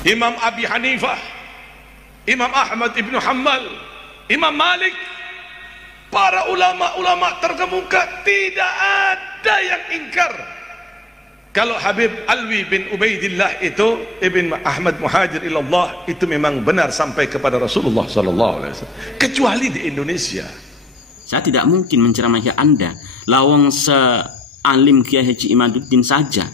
Imam Abi Hanifah, Imam Ahmad ibn Hanbal, Imam Malik, para ulama-ulama terkemuka, tidak ada yang ingkar kalau Habib Alwi bin Ubaidillah itu Ibn Ahmad Muhajir ilallah itu memang benar sampai kepada Rasulullah SAW, kecuali di Indonesia. Saya tidak mungkin menceramahi Anda. Lawang sealim Kiai Haji Imaduddin saja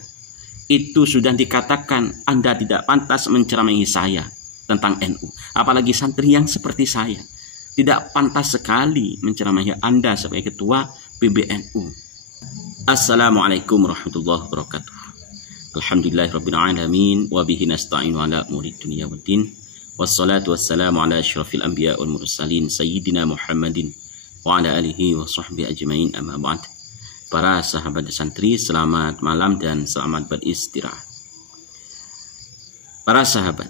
itu sudah dikatakan Anda tidak pantas menceramahi saya tentang NU. Apalagi santri yang seperti saya. Tidak pantas sekali menceramahi Anda sebagai ketua PBNU. Assalamualaikum warahmatullahi wabarakatuh. Alhamdulillahirabbil alamin wa bihi nasta'inu ala umuri dunya waddin. Wassalatu wassalamu ala asyrafil anbiya wal mursalin sayyidina Muhammadin wa ala alihi wa sahbihi ajmain, amma ba'd. Para sahabat santri, selamat malam dan selamat beristirahat. Para sahabat,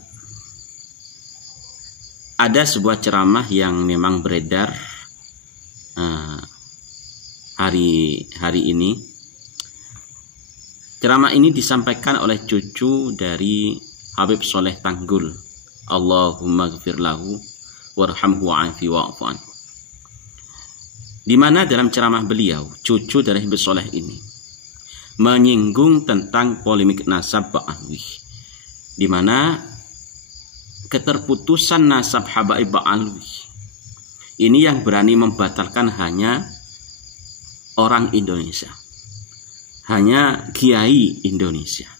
ada sebuah ceramah yang memang beredar hari ini. Ceramah ini disampaikan oleh cucu dari Habib Soleh Tanggul. Allahumma ghfir lahu warhamhu wa'afi wa'fu anhu. Di mana dalam ceramah beliau, cucu dari Habib Soleh ini menyinggung tentang polemik nasab Ba'alwi, di mana keterputusan nasab Habaib Ba'alwi ini yang berani membatalkan hanya orang Indonesia, hanya kiai Indonesia.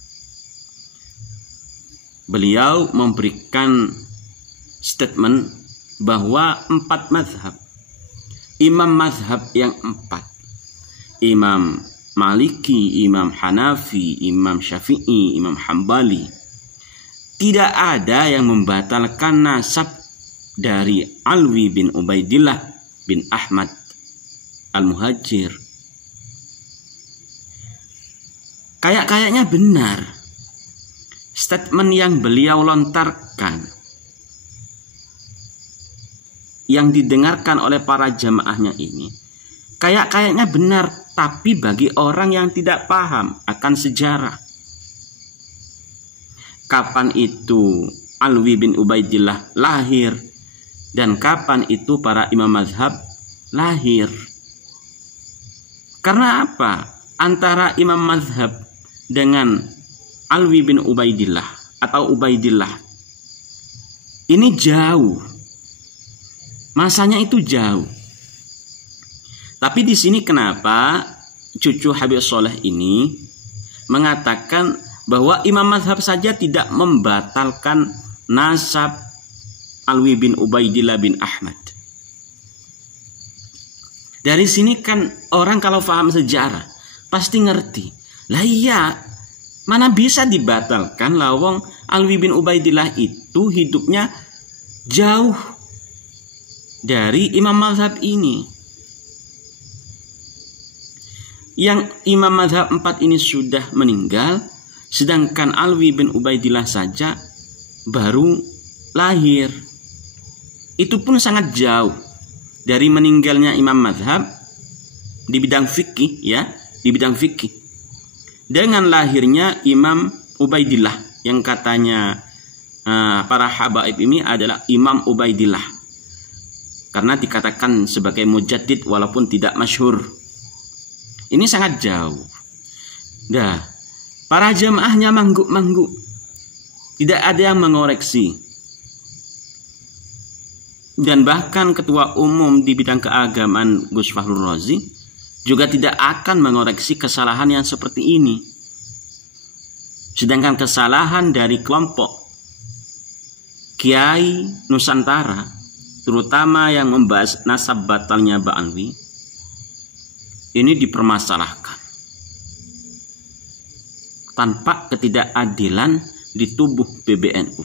Beliau memberikan statement bahwa 4 mazhab, imam mazhab yang 4, Imam Maliki, Imam Hanafi, Imam Syafi'i, Imam Hambali, tidak ada yang membatalkan nasab dari Alwi bin Ubaidillah bin Ahmad Al-Muhajir. Kayaknya benar statement yang beliau lontarkan, yang didengarkan oleh para jamaahnya ini. Kayaknya benar, tapi bagi orang yang tidak paham akan sejarah, kapan itu Alwi bin Ubaidillah lahir dan kapan itu para imam mazhab lahir. Karena apa? Antara imam mazhab dengan Alwi bin Ubaidillah atau Ubaidillah ini jauh, masanya itu jauh. Tapi di sini kenapa cucu Habib Soleh ini mengatakan bahwa imam mazhab saja tidak membatalkan nasab Alwi bin Ubaidillah bin Ahmad. Dari sini kan orang kalau paham sejarah pasti ngerti. Lah iya, mana bisa dibatalkan lawang Alwi bin Ubaidillah itu hidupnya jauh dari imam mazhab ini. Yang imam mazhab 4 ini sudah meninggal, sedangkan Alwi bin Ubaidillah saja baru lahir. Itu pun sangat jauh dari meninggalnya imam mazhab di bidang fikih, ya, di bidang fikih, dengan lahirnya Imam Ubaidillah yang katanya para habaib ini adalah Imam Ubaidillah karena dikatakan sebagai mujaddid walaupun tidak masyhur. Ini sangat jauh. Dah, para jamaahnya mangguk-mangguk, tidak ada yang mengoreksi. Dan bahkan ketua umum di bidang keagamaan Gus Fahrul Razi juga tidak akan mengoreksi kesalahan yang seperti ini. Sedangkan kesalahan dari kelompok Kiai Nusantara, terutama yang membahas nasab batalnya Ba'alwi, ini dipermasalahkan tanpa ketidakadilan di tubuh PBNU,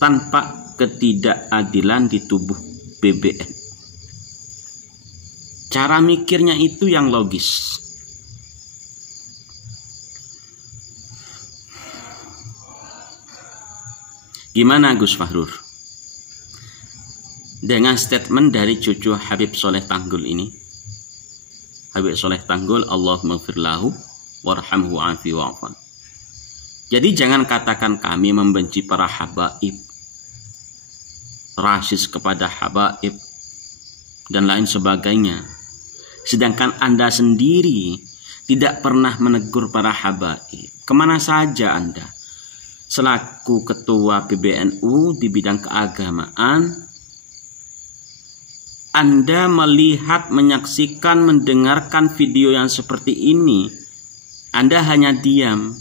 tanpa ketidakadilan di tubuh PBNU. Cara mikirnya itu yang logis. Gimana Gus Fahrur? Dengan statement dari cucu Habib Soleh Tanggul ini. Habib Soleh Tanggul, Allahumma ghfir lahu warhamhu wa'afi wa'fu anhu. Jadi jangan katakan kami membenci para habaib, rasis kepada habaib, dan lain sebagainya. Sedangkan Anda sendiri tidak pernah menegur para habaib. Kemana saja Anda? Selaku ketua PBNU di bidang keagamaan, Anda melihat, menyaksikan, mendengarkan video yang seperti ini, Anda hanya diam.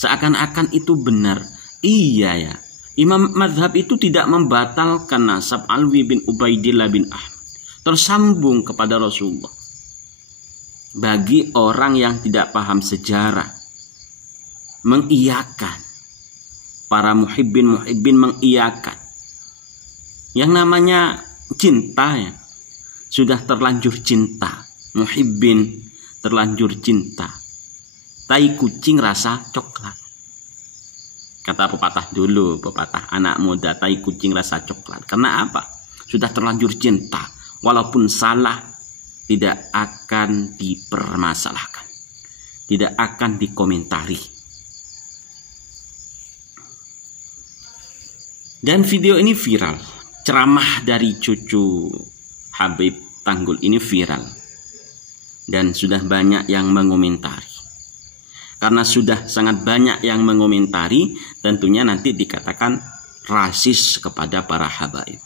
Seakan-akan itu benar. Iya ya, Imam Madhab itu tidak membatalkan nasab Alwi bin Ubaidillah bin Ahmad tersambung kepada Rasulullah. Bagi orang yang tidak paham sejarah, mengiyakan, para muhibbin mengiyakan. Yang namanya cinta ya, sudah terlanjur cinta. Muhibbin terlanjur cinta. Tai kucing rasa coklat. Kata pepatah dulu, pepatah anak muda, tai kucing rasa coklat. Karena apa? Sudah terlanjur cinta. Walaupun salah, tidak akan dipermasalahkan. Tidak akan dikomentari. Dan video ini viral. Ceramah dari cucu Habib Tanggul ini viral. Dan sudah banyak yang mengomentari. Karena sudah sangat banyak yang mengomentari, tentunya nanti dikatakan rasis kepada para habaib.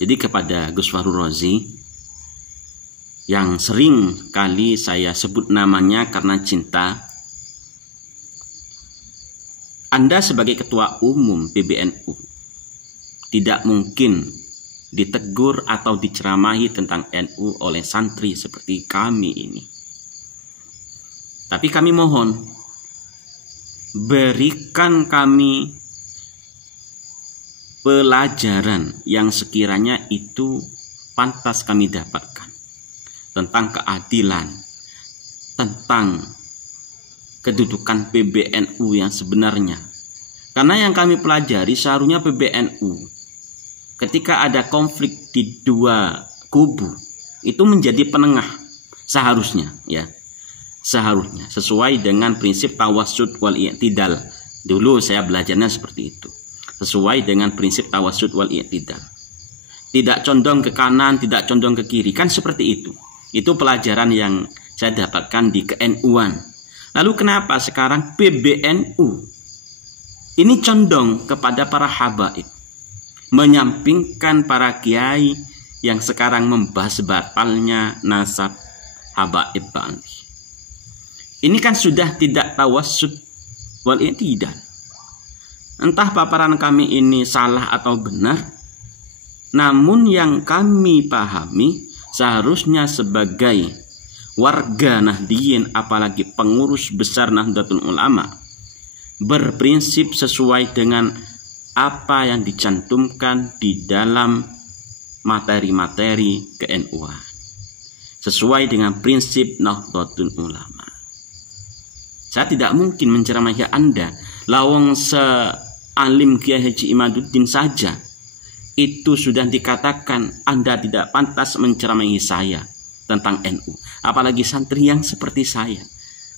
Jadi kepada Gus Fahru Razi, yang sering kali saya sebut namanya karena cinta, Anda sebagai ketua umum PBNU tidak mungkin ditegur atau diceramahi tentang NU oleh santri seperti kami ini. Tapi kami mohon, berikan kami pelajaran yang sekiranya itu pantas kami dapatkan tentang keadilan, tentang kedudukan PBNU yang sebenarnya. Karena yang kami pelajari seharusnya PBNU ketika ada konflik di dua kubu itu menjadi penengah seharusnya ya. Seharusnya sesuai dengan prinsip tawassut wal i'tidal. Dulu saya belajarnya seperti itu. Sesuai dengan prinsip tawassut wal i'tidal. Tidak condong ke kanan, tidak condong ke kiri, kan seperti itu. Itu pelajaran yang saya dapatkan di ke-NU-an. Lalu kenapa sekarang PBNU ini condong kepada para habaib, menyampingkan para kiai yang sekarang membahas batalnya nasab habaib Ba'li. Ini kan sudah tidak tawassut wal i'tidal. Entah paparan kami ini salah atau benar, namun yang kami pahami seharusnya sebagai warga Nahdliyin, apalagi pengurus besar Nahdlatul Ulama, berprinsip sesuai dengan apa yang dicantumkan di dalam materi-materi ke-NU-an, sesuai dengan prinsip Nahdlatul Ulama. Saya tidak mungkin menceramahi Anda, lawang sealim Kiai Haji Imaduddin saja itu sudah dikatakan Anda tidak pantas menceramahi saya tentang NU, apalagi santri yang seperti saya.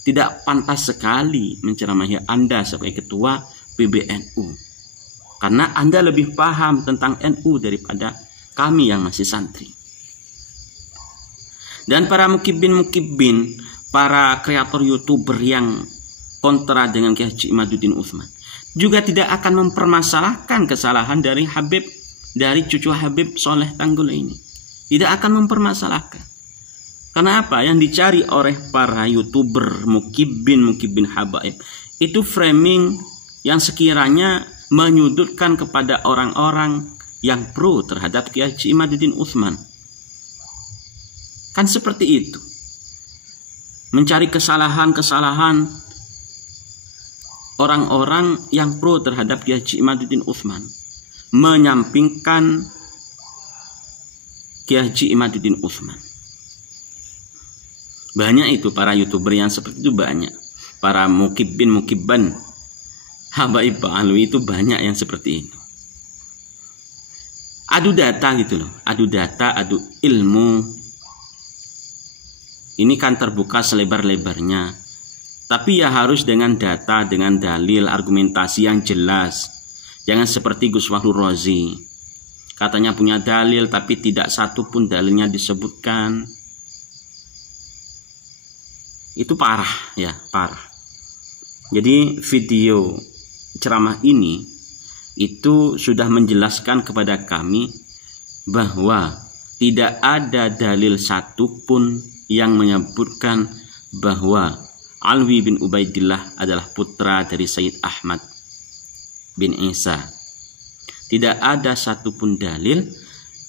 Tidak pantas sekali menceramahi Anda sebagai ketua PBNU. Karena Anda lebih paham tentang NU daripada kami yang masih santri. Dan para mukibbin, para kreator YouTuber yang kontra dengan Kiai Haji Imaduddin Utsman juga tidak akan mempermasalahkan kesalahan dari Habib, dari cucu Habib Soleh Tanggul ini. Tidak akan mempermasalahkan. Karena apa? Yang dicari oleh para YouTuber mukibbin habaib itu framing yang sekiranya menyudutkan kepada orang-orang yang pro terhadap Kiai Haji Imaduddin Utsman. Kan seperti itu. Mencari kesalahan-kesalahan orang-orang yang pro terhadap Kiai Haji Imaduddin Utsman, menyampingkan Kiai Haji Imaduddin Utsman. Banyak itu para YouTuber yang seperti itu, banyak. Para mukibban habaib Ba'alwi itu banyak yang seperti itu. Adu data gitu loh, adu data, adu ilmu, Ini kan terbuka selebar-lebarnya. Tapi ya harus dengan data, dengan dalil, argumentasi yang jelas. Jangan seperti Gus Wahrul Razi. Katanya punya dalil tapi tidak satu pun dalilnya disebutkan. Itu parah ya, parah. Jadi video ceramah ini itu sudah menjelaskan kepada kami bahwa tidak ada dalil satupun yang menyebutkan bahwa Alwi bin Ubaidillah adalah putra dari Sayyid Ahmad bin Isa. Tidak ada satupun dalil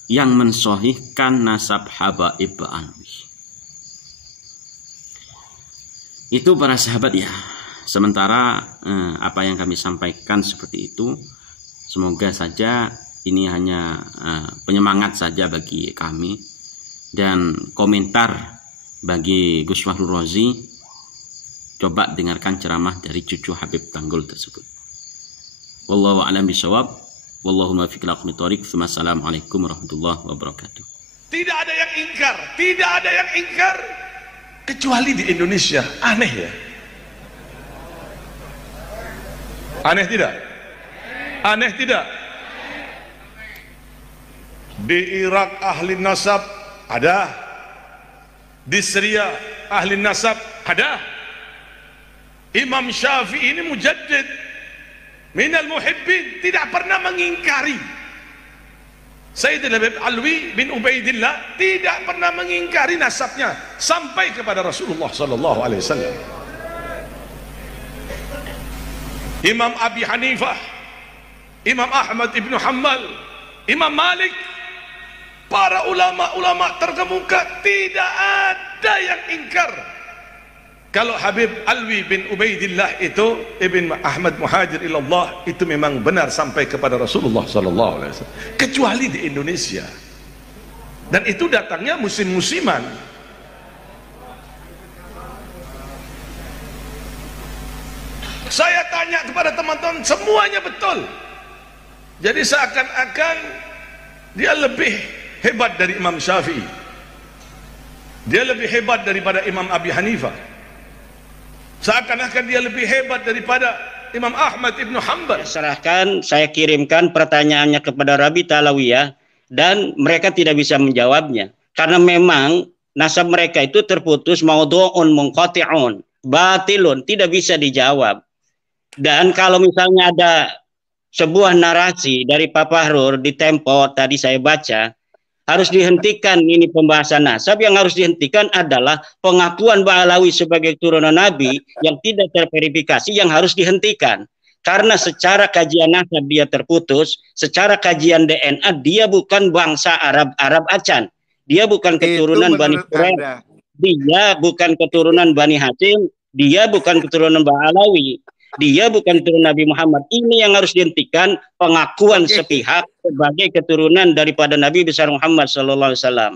yang mensahihkan nasab Habaib Alwi. Itu para sahabat ya. Sementara apa yang kami sampaikan seperti itu, semoga saja ini hanya penyemangat saja bagi kami dan komentar bagi Gus Wahrul Razi. Coba dengarkan ceramah dari cucu Habib Tanggul tersebut. Wallahu a'lam bishawab. Wallahu muwaffiq ila aqwamit thoriq. Assalamualaikum warahmatullahi wabarakatuh. Tidak ada yang ingkar, tidak ada yang ingkar kecuali di Indonesia. Aneh ya? Aneh tidak? Aneh tidak? Di Irak ahli nasab ada, di Syria ahli nasab ada. Imam Syafi'i ini mujaddid minal muhibbin, tidak pernah mengingkari. Sayyidina Alwi bin Ubaidillah tidak pernah mengingkari nasabnya sampai kepada Rasulullah sallallahu alaihi wasallam. Imam Abi Hanifah, Imam Ahmad ibnu Hanbal, Imam Malik, para ulama-ulama terkemuka tidak ada yang ingkar kalau Habib Alwi bin Ubaidillah itu Ibn Ahmad Muhajir ilallah itu memang benar sampai kepada Rasulullah sallallahu alaihi wasallam, kecuali di Indonesia. Dan itu datangnya musim-musiman. Saya tanya kepada teman-teman, semuanya betul. Jadi seakan-akan dia lebih hebat dari Imam Syafi'i, dia lebih hebat daripada Imam Abi Hanifah, seakan-akan dia lebih hebat daripada Imam Ahmad ibnu Hanbal. Serahkan, saya kirimkan pertanyaannya kepada Rabi Talawiyah dan mereka tidak bisa menjawabnya karena memang nasab mereka itu terputus, maudhu'un munqati'un, batilun, tidak bisa dijawab. Dan kalau misalnya ada sebuah narasi dari Pak Fahrur di Tempo tadi saya baca, harus dihentikan ini pembahasan nasab. Yang harus dihentikan adalah pengakuan Ba'alawi sebagai turunan Nabi yang tidak terverifikasi, yang harus dihentikan. Karena secara kajian nasab dia terputus, secara kajian DNA dia bukan bangsa Arab Acan, dia bukan keturunan Bani Quraisy, dia bukan keturunan Bani Hashim, dia bukan keturunan Ba'alawi, dia bukan keturunan Nabi Muhammad. Ini yang harus dihentikan, pengakuan sepihak sebagai keturunan daripada Nabi besar Muhammad sallallahu alaihi wasallam.